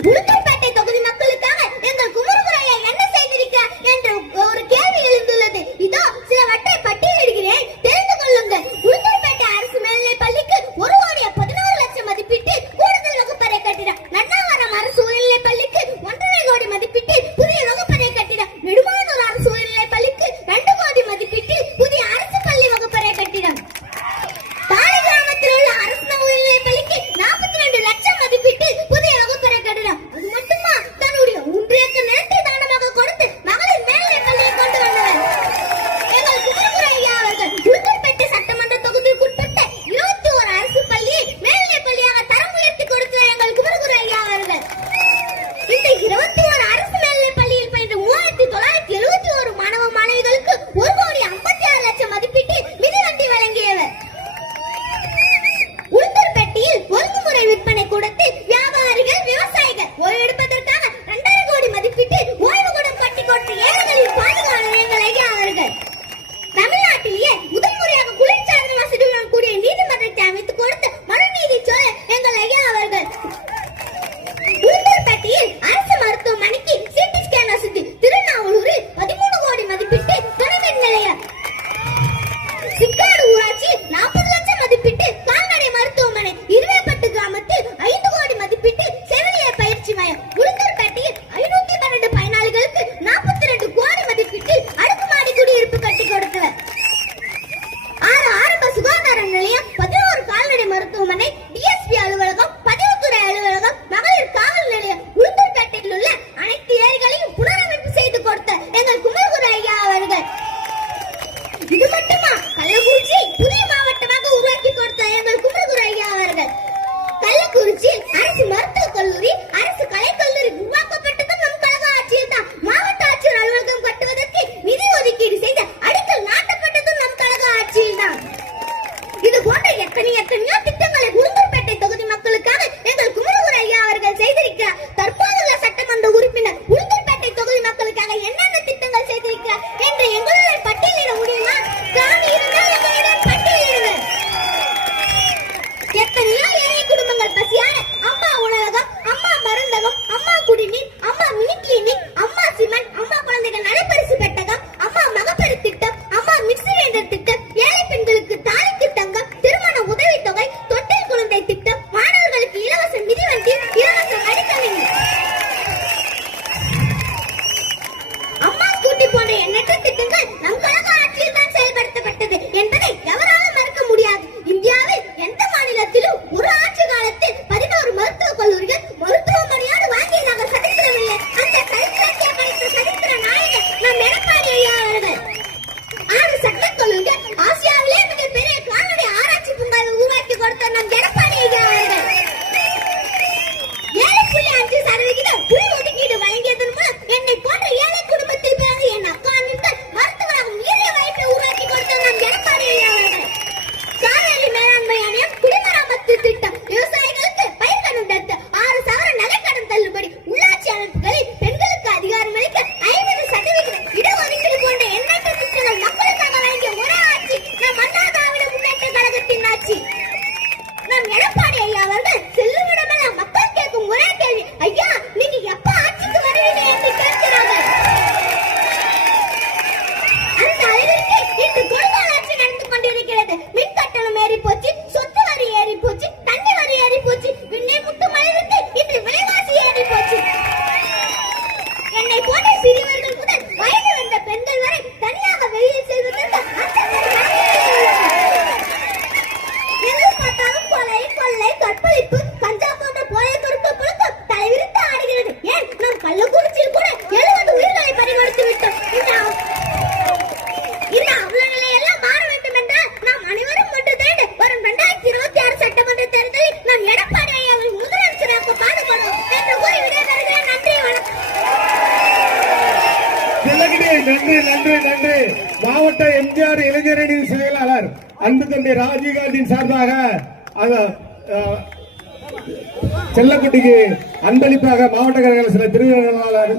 உளுத்தூர்பேட்டை தொகுதி மக்களுக்காக எங்கள் குமரகுரையா என்ன செய்திருக்கிறார் என்ற ஒரு கேள்வி எழுந்துள்ளது. இதோ சிலவற்றை பட்டியலிடுகிறேன், தெரிந்து கொள்ளுங்கள். உளுத்தூர்பேட்டை அரசு மேல்நிலைப் பள்ளிக்கு 1,16,00,000 மதிப்பீட்டில் கூடுதல் வகுப்பறை கட்டிடம். நன்னாவரம் அரசு உயர்நிலைப் பள்ளிக்கு 1,50,00,000 கோடி மதிப்பீட்டில் புதிய வகுப்பறை கட்டிடம். நெடுமானூர் அரசு உயர்நிலைப் பள்ளிக்கு 2 கோடி மதிப்பீட்டில் புதிய அரசு பள்ளி வகுப்பறை கட்டிடம். தாழை கிராமத்தில் உள்ள அரசு உயர்நிலைப் பள்ளிக்கு 42 லட்சம் மதிப்பீட்டில் புதிய வகுப்பறை கட்டிடம். அது மட்டுமா, தன்னுடைய 3 ஏக்கர் நிலத்தை தானமாக கொடுத்து மகளிர் மேல்நிலைப் பள்ளியை கொண்டு வந்தவர் எங்கள் குமரகுரு ஐயா அவர்கள். உளுத்தூர்பேட்டை சட்டமன்ற தொகுதிக்குட்பட்ட 21 அரசு பள்ளியை மேல்நிலைப் பள்ளியாக தரம் உயர்த்தி கொடுத்தவர் எங்கள் குமரகுரு ஐயா அவர்கள். இந்த 21 அரசு மேல்நிலைப் பள்ளியில் பயின்ற 3,971 மாணவ மாணவிகளுக்கு 1,56,00,000 மதிப்பீட்டில் மிதிவண்டி வழங்கியவர். உளுத்தூர்பேட்டையில் ஒழுங்குமுறை விற்பனை கூடத்தில் வியாபாரிகள், விவசாயிகள் ஓய்வு எடுப்பதற்காக 2,50,00,000 கோடி மதிப்பீட்டில் ஓய்வு கூடம் கட்டி கொடுத்த ஏழைகளின் பாதுகாவலர் எங்கள் ஐயா அவர்கள். தமிழ்நாட்டிலேயே முதல் முறையாக குளிர்சாதன வசதியுடன் கூடிய நீதிமன்றத்தை அமைத்துக் கொடுத்த மனுநீதி சோழர் எங்கள் ஐயா அவர்கள். உளுத்தூர்பேட்டையில் அரசு மருத்துவமனைக்கு சிடி ஸ்கேன் வசதி. திருநாவலூரில் 13 கோடி மதிப்பீட்டில் துணைமின் நிலையம். சிக்காடு ஊராட்சியில் 40 லட்சம் மதிப்பீட்டில் கால்நடை மருத்துவமனை. இருவேப்பட்டு கிராமத்தில் 5 கோடி மதிப்பீட்டில் செவிலியர் பயிற்சி மையம். உளுத்தூர்பேட்டையில் 512 பயனாளிகளுக்கு 42 கோடி மதிப்பீட்டில் அடுக்குமாடி குடியிருப்பு கட்டி கொடுத்தவர். 6 ஆரம்ப சுகாதார நிலையம், 11 கால்நடை மருத்துவமனை, டிஎஸ்பி அலுவலகம், பதிவுத்துறை அலுவலகம், மகளிர் காவல் நிலையம். உளுத்தூர்பேட்டையில் உள்ள அனைத்து ஏரிகளையும் புனரமைப்பு செய்து கொடுத்த எங்கள் குமரகுரு ஐயா அவர்கள். இது மட்டுமா, கள்ளக்குறிச்சியை புதிய மாவட்டமாக உருவாக்கி கொடுத்த எங்கள் குமரகுரு ஐயா அவர்கள். கள்ளக்குறிச்சியில் அரசு மருத்துவக் கல்லூரி, அரசு கலைக்கல்லூரி உருவாக்கப்பட்டதும் நம் கழக ஆட்சியில் தான். மாவட்ட ஆட்சியர் அலுவலகம் கட்டுவதற்கு நிதி ஒதுக்கீடு செய்த அடிக்கல் நாட்டப்பட்டதும் நம் கழக ஆட்சியில் தான். இது போன்ற எத்தனையோ திட்டங்களை உளுத்தூர்பேட்டை தொகுதி மக்களுக்காக எங்கள் குமரகுரு ஐயா அவர்கள் செய்திருக்கிறார். தற்போதுள்ள சட்டமன்ற உறுப்பினர் உளுத்தூர்பேட்டை தொகுதி மக்களுக்காக என்னென்ன திட்டங்கள் செய்திருக்கிறார் என்று எங்களுடன் பட்டியலிட முடியுமா? சாமி இருந்தால் எங்களிடம் பட்டியலிடுங்கள். எத்தனையோ ஏழை குடும்பங்கள் பசியார அம்மா உணவகம், அம்மா மருந்தகம், அம்மா குடிநீர், அம்மா மினி கிளினிக், அம்மா சிமெண்ட், அம்மா குழந்தைகள் நடைபரிசு பெட்டகம், அம்மா மகப்பேறு திட்டம், அம்மா மிக்சி கிரைண்டர் திட்டம், ஏழை பெண்களுக்கு தாலிக்கு தங்கம், திருமண உதவித்தொகை, தொட்டில் குழந்தை திட்டம், மாணவர்களுக்கு இலவச மிதிவண்டி, இலவச மடிக்கணினி, அம்மா ஸ்கூட்டி போன்ற எண்ணற்ற திட்டங்கள் நம் கழக ஆட்சியில் தான் செயல்படுத்தப்பட்டது என்பதை எவராலும் மறுக்க முடியாது. இந்தியாவில் எந்த மாநிலத்திலும் ஒரு ஆட்சி காலத்தில் 11 மருத்துவக் கல்லூரிகள் மருத்துவமனையோடு வாங்கி நாங்கள் சரித்திரமில்லை. அந்த சரித்திரத்தை படைத்த சரித்திர நாயகர் நம் எடப்பாடி ஐயா அவர்கள். 6 சட்டக் கல்லூரிகள், ஆசியாவிலே மிகப்பெரிய கால்நடை ஆராய்ச்சி பூங்காவை உருவாக்கி கொடுத்த நம் எடப்பாடி ஐயா அவர்கள். 7.5% புலி ஒதுக்கீடு வழங்கியதன் மூலம் என்னை போன்ற ஏழை குடும்பத்தில் பிறந்த என் அக்கா அண்ணிகள் மருத்துவராகும் உயரிய வாய்ப்பை உருவாக்கி கொடுத்த நம் எடப்பாடி ஐயா அவர்கள். காவேரி மேலாண்மை ஆணையம், குடிமராமத்து திட்டம், விவசாயிகளுக்கு பயிர்க்கடன் ரத்து, 6 சவரன் நகைக்கடன் தள்ளுபடி, உள்ளாட்சி அமைப்புகளில் பெண்களுக்கு அதிகாரம் அளிக்க 50% இடஒதுக்கீடு போன்ற எண்ணற்ற திட்டங்கள் மக்களுக்காக வழங்கிய ஒரே ஆட்சி நம் அண்ணா திராவிட முன்னேற்ற கழகத்தின் ஆட்சி. நம் எடப்பாடி ஐயா அவர்கள் செல்லுமிடமெல்லாம் மக்கள் கேட்கும் ஒரே கேள்வி, ஐயா நீங்க எப்ப ஆட்சிக்கு வருவீங்க என்று கேட்கிறார்கள். அந்த அளவிற்கு இன்று கொடுங்கோல் ஆட்சி நடந்து கொண்டிருக்கிறது. மின் கட்டணம் ஏறி போச்சு, சொத்து வரி ஏறி போச்சு, தண்ணி வரி ஏறி போச்சு, விண்ணை முட்டும் அளவிற்கு இன்று விலைவாசி ஏறி போச்சு. என்னை போன்ற சிறியவர்கள் முதல் வயது வந்த பெண்கள் வரை தனியாக வெளியில் செல்வதற்கு எங்கு பார்த்தாலும் கொலை, கொள்ளை, கற்பழிப்பு, கஞ்சா போன்ற போதை பொருட்கள் புழக்கம் தலைவிரித்து ஆடுகிறது. ஏன், நம் கள்ளக்குறிச்சியில் கூட 70 உயிர்களை பறிகொடுத்து விட்டோம். இந்த அவல நிலையெல்லாம் மாற வேண்டும் என்றால் நாம் அனைவரும் ஒன்று திரண்டு வரும் 2026 சட்டமன்ற தேர்தலில் நாம் எடப்பாடி ஐயாவை முதலமைச்சராக பாடுபடுவோம் என்று கூறி விடைபெறுகிறேன். நன்றி, வணக்கம். நன்றி நன்றி நன்றி. மாவட்ட எம்ஜிஆர் இளைஞரணி செயலாளர் அன்பு தம்பி ராஜீவ்காந்தியின் சார்பாக செல்லக்குட்டிக்கு அன்பளிப்பாக மாவட்ட கழக சில திருவிழாவாளர்